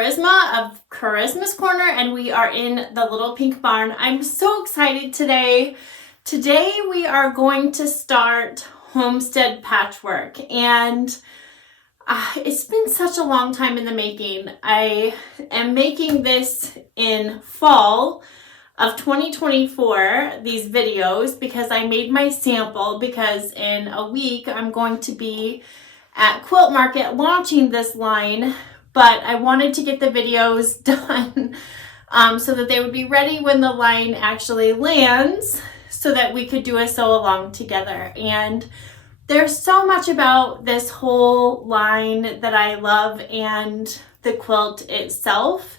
Charisma of Charisma's Corner, and we are in the little pink barn. I'm so excited today. Today we are going to start Homestead Patchwork, and it's been such a long time in the making. I am making this in fall of 2024, these videos, because I made my sample, because in a week I'm going to be at Quilt Market launching this line, but I wanted to get the videos done so that they would be ready when the line actually lands, so that we could do a sew along together. And there's so much about this whole line that I love, and the quilt itself,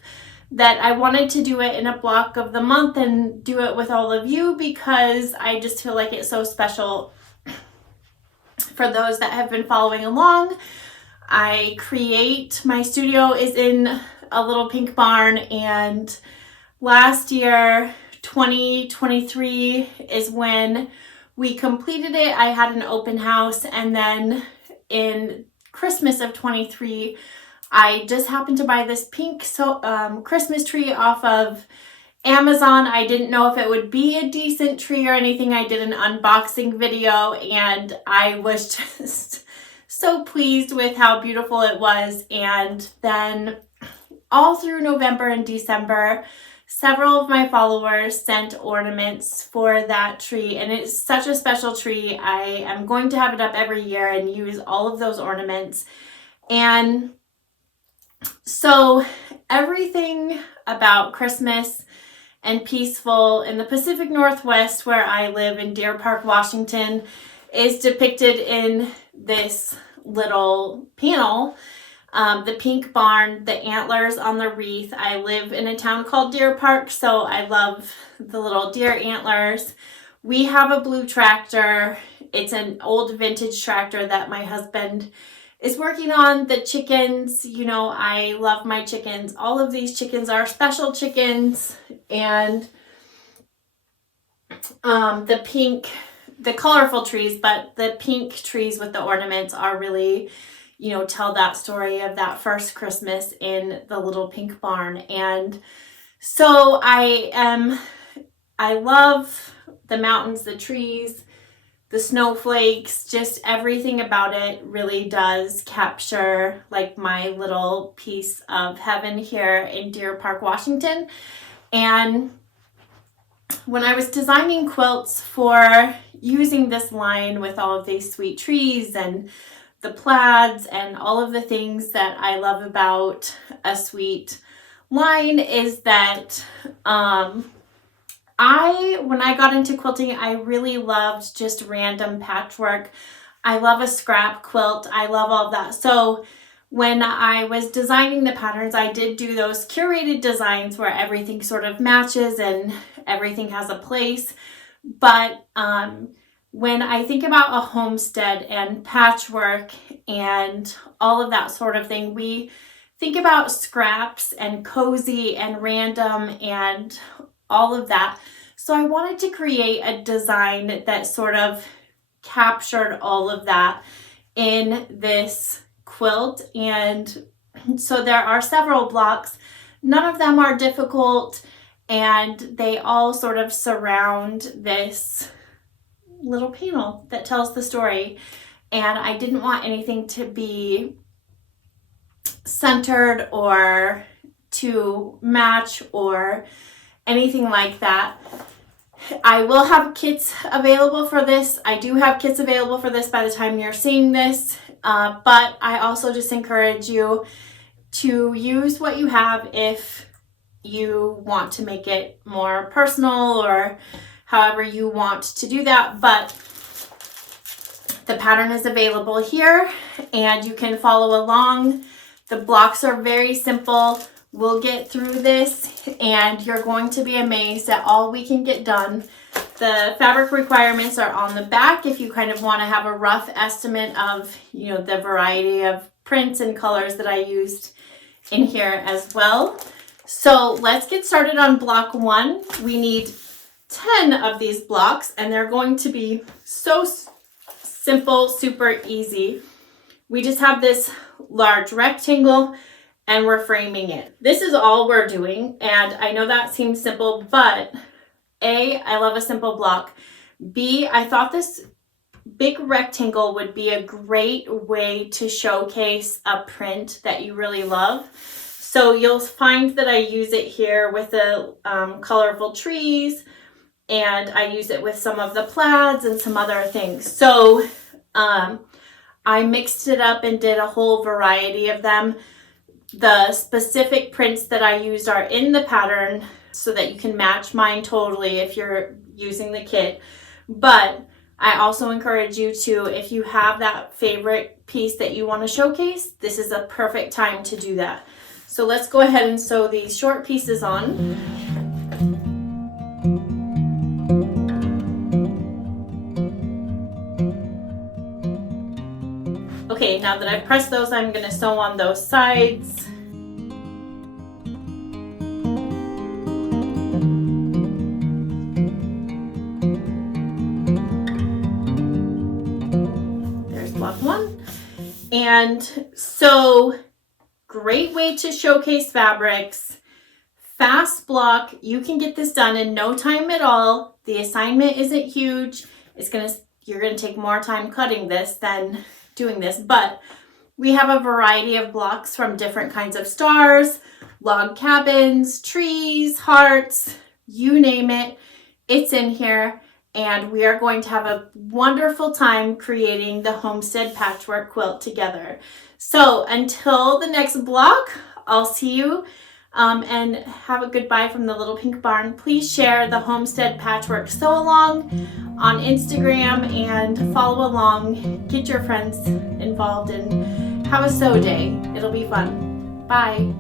that I wanted to do it in a block of the month and do it with all of you, because I just feel like it's so special. For those that have been following along, my studio is in a little pink barn, and last year, 2023, is when we completed it. I had an open house, and then in Christmas of 23, I just happened to buy this pink Christmas tree off of Amazon. I didn't know if it would be a decent tree or anything. I did an unboxing video, and I was just so pleased with how beautiful it was. And then all through November and December, several of my followers sent ornaments for that tree, and it's such a special tree. I am going to have it up every year and use all of those ornaments. And so everything about Christmas and peaceful in the Pacific Northwest, where I live in Deer Park, Washington, is depicted in this little panel. The pink barn, the antlers on the wreath. I live in a town called Deer Park, so I love the little deer antlers. We have a blue tractor. It's an old vintage tractor that my husband is working on. The chickens, you know, I love my chickens. All of these chickens are special chickens, and the colorful trees, but the pink trees with the ornaments are really, you know, tell that story of that first Christmas in the little pink barn. And so I love the mountains, the trees, the snowflakes, just everything about it really does capture like my little piece of heaven here in Deer Park, Washington. And when I was designing quilts for using this line with all of these sweet trees and the plaids and all of the things that I love about a sweet line, is that when I got into quilting, I really loved just random patchwork. I love a scrap quilt. I love all of that. So when I was designing the patterns, I did do those curated designs where everything sort of matches and everything has a place. But when I think about a homestead and patchwork and all of that sort of thing, we think about scraps and cozy and random and all of that. So I wanted to create a design that sort of captured all of that in this quilt. And so there are several blocks. None of them are difficult, and they all sort of surround this little panel that tells the story. And I didn't want anything to be centered or to match or anything like that. I will have kits available for this. I do have kits available for this by the time you're seeing this, but I also just encourage you to use what you have if you want to make it more personal or however you want to do that. But the pattern is available here, and you can follow along. The blocks are very simple. We'll get through this, and you're going to be amazed at all we can get done. The fabric requirements are on the back if you kind of want to have a rough estimate of, you know, the variety of prints and colors that I used in here as well. So let's get started on block 1. We need 10 of these blocks, and they're going to be so simple, super easy. We just have this large rectangle and we're framing it. This is all we're doing, and I know that seems simple, but A, I love a simple block. B, I thought this big rectangle would be a great way to showcase a print that you really love. So you'll find that I use it here with the colorful trees, and I use it with some of the plaids and some other things. So I mixed it up and did a whole variety of them. The specific prints that I used are in the pattern so that you can match mine totally if you're using the kit. But I also encourage you to, if you have that favorite piece that you want to showcase, this is a perfect time to do that. So let's go ahead and sew these short pieces on. Okay, now that I've pressed those, I'm going to sew on those sides. There's block one. And so, great way to showcase fabrics. Fast block. You can get this done in no time at all. The assignment isn't huge. You're going to take more time cutting this than doing this, but we have a variety of blocks from different kinds of stars, log cabins, trees, hearts, you name it, it's in here, and we are going to have a wonderful time creating the Homestead Patchwork quilt together. So until the next block, I'll see you and have a goodbye from the Little Pink Barn. Please share the Homestead Patchwork Sew Along on Instagram and follow along. Get your friends involved and have a sew day. It'll be fun. Bye.